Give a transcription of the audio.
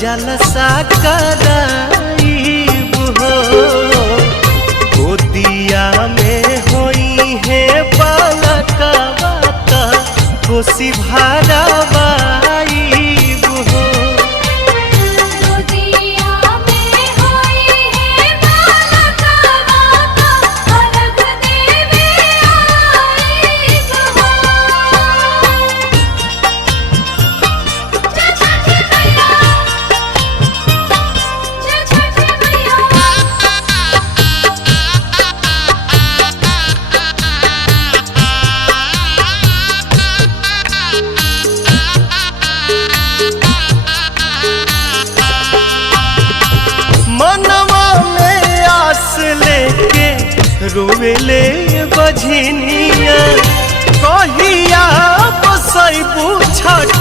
जलसा कराईब हो। गोदिया में होई है बालकवा त कोसी भरवाईब हो। रोवेले बझनिया कहिया बसैबू छठ